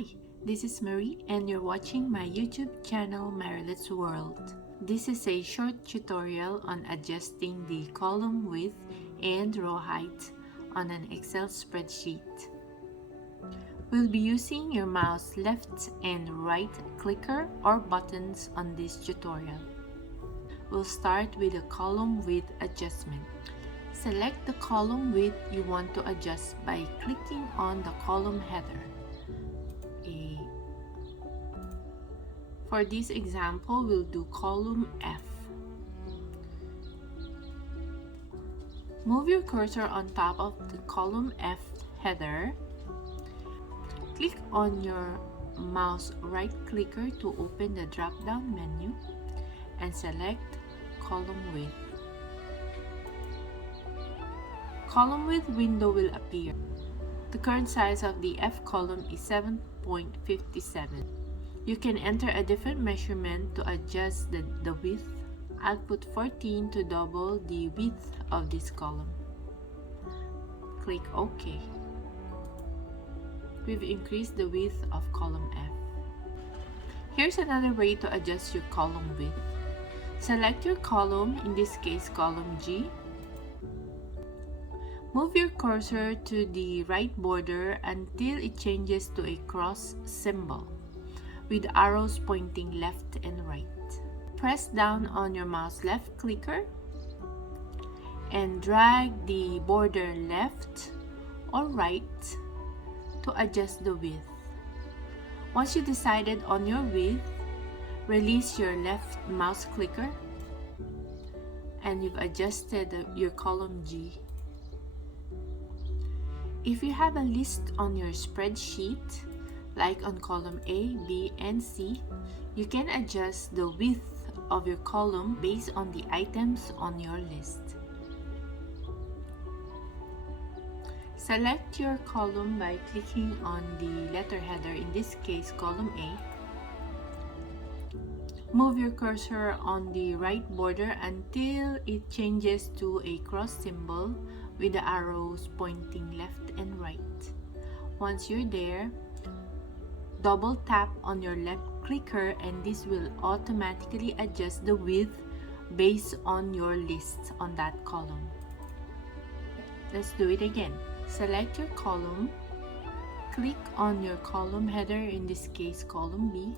Hi, this is Marie and you're watching my YouTube channel Marilet's World. This is a short tutorial on adjusting the column width and row height on an Excel spreadsheet. We'll be using your mouse left and right clicker or buttons on this tutorial. We'll start with a column width adjustment. Select the column width you want to adjust by clicking on the column header. For this example, we'll do column F. Move your cursor on top of the column F header. Click on your mouse right clicker to open the drop-down menu and select column width. Column width window will appear. The current size of the F column is 7.57. You can enter a different measurement to adjust the width. I'll put 14 to double the width of this column. Click OK. We've increased the width of column F. Here's another way to adjust your column width. Select your column, in this case column G. Move your cursor to the right border until it changes to a cross symbol, with arrows pointing left and right. Press down on your mouse left clicker and drag the border left or right to adjust the width. Once you decided on your width, release your left mouse clicker and you've adjusted your column G. If you have a list on your spreadsheet, like on column A, B, and C, you can adjust the width of your column based on the items on your list. Select your column by clicking on the letter header, in this case column A. Move your cursor on the right border until it changes to a cross symbol with the arrows pointing left and right. Once you're there, double tap on your left clicker and this will automatically adjust the width based on your list on that column. Let's do it again. Select your column, click on your column header, in this case column B.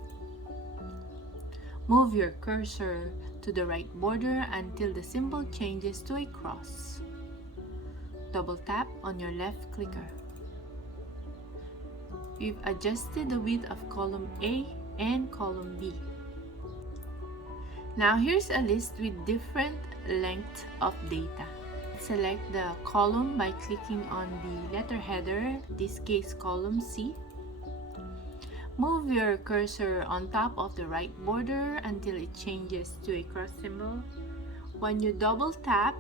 Move your cursor to the right border until the symbol changes to a cross. Double tap on your left clicker. We've adjusted the width of column A and column B. Now here's a list with different length of data. Select the column by clicking on the letter header, this case column C. Move your cursor on top of the right border until it changes to a cross symbol. When you double tap,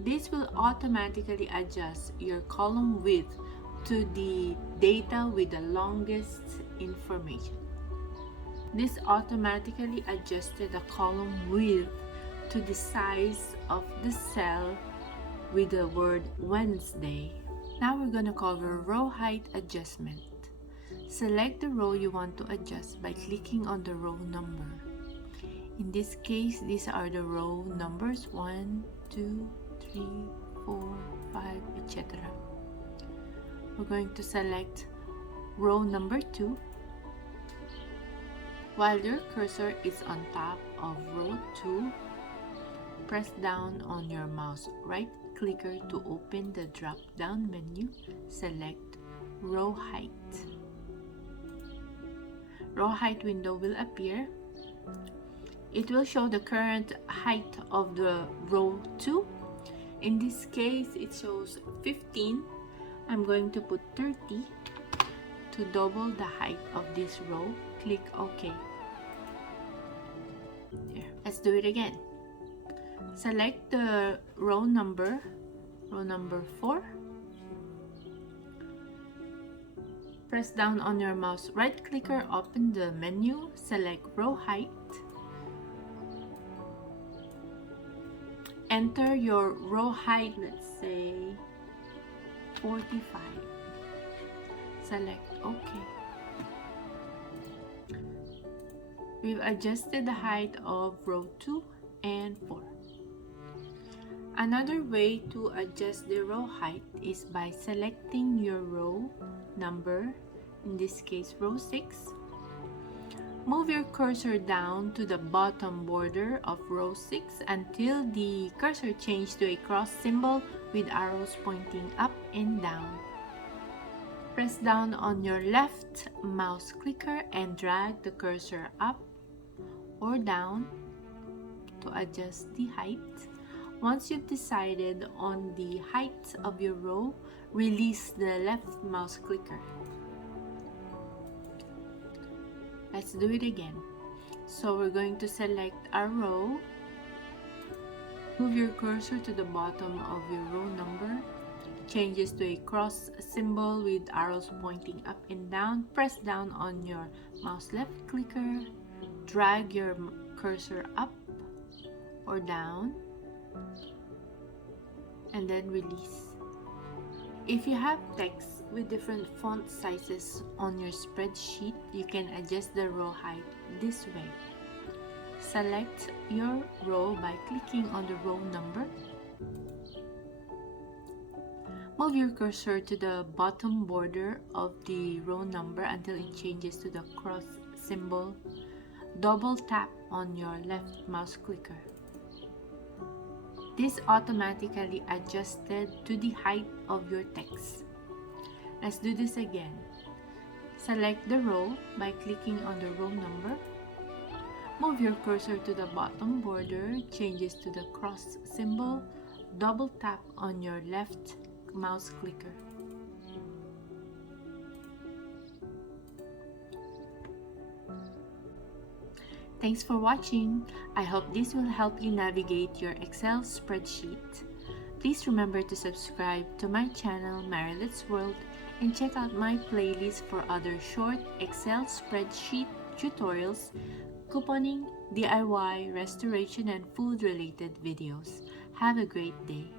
this will automatically adjust your column width to the data with the longest information. This automatically adjusted the column width to the size of the cell with the word Wednesday. Now we're going to cover row height adjustment. Select the row you want to adjust by clicking on the row number. In this case, these are the row numbers 1, 2, 3, 4, 5, etc. We're going to select row number 2. While your cursor is on top of row 2, press down on your mouse right clicker to open the drop-down menu. Select row height. Row height window will appear. It will show the current height of the row 2. In this case, it shows 15. I'm going to put 30 to double the height of this row. Click OK. There. Let's do it again. Select the row number 4. Press down on your mouse right clicker, open the menu, select row height. Enter your row height, let's say 45. Select OK. We've adjusted the height of row 2 and 4. Another way to adjust the row height is by selecting your row number, in this case row 6. Move your cursor down to the bottom border of row 6 until the cursor changes to a cross symbol with arrows pointing up and down. Press down on your left mouse clicker and drag the cursor up or down to adjust the height. Once you've decided on the height of your row, release the left mouse clicker. Let's do it again. So we're going to select our row. Move your cursor to the bottom of your row number. Changes to a cross symbol with arrows pointing up and down. Press down on your mouse left clicker. Drag your cursor up or down and then release. If you have text with different font sizes on your spreadsheet, you can adjust the row height this way. Select your row by clicking on the row number. Move your cursor to the bottom border of the row number until it changes to the cross symbol. Double tap on your left mouse clicker. This automatically adjusted to the height of your text. Let's do this again. Select the row by clicking on the row number. Move your cursor to the bottom border, changes to the cross symbol. Double tap on your left mouse clicker. Thanks for watching. I hope this will help you navigate your Excel spreadsheet. Please remember to subscribe to my channel, Marilet's World, and check out my playlist for other short Excel spreadsheet tutorials, couponing, DIY, restoration, and food-related videos. Have a great day.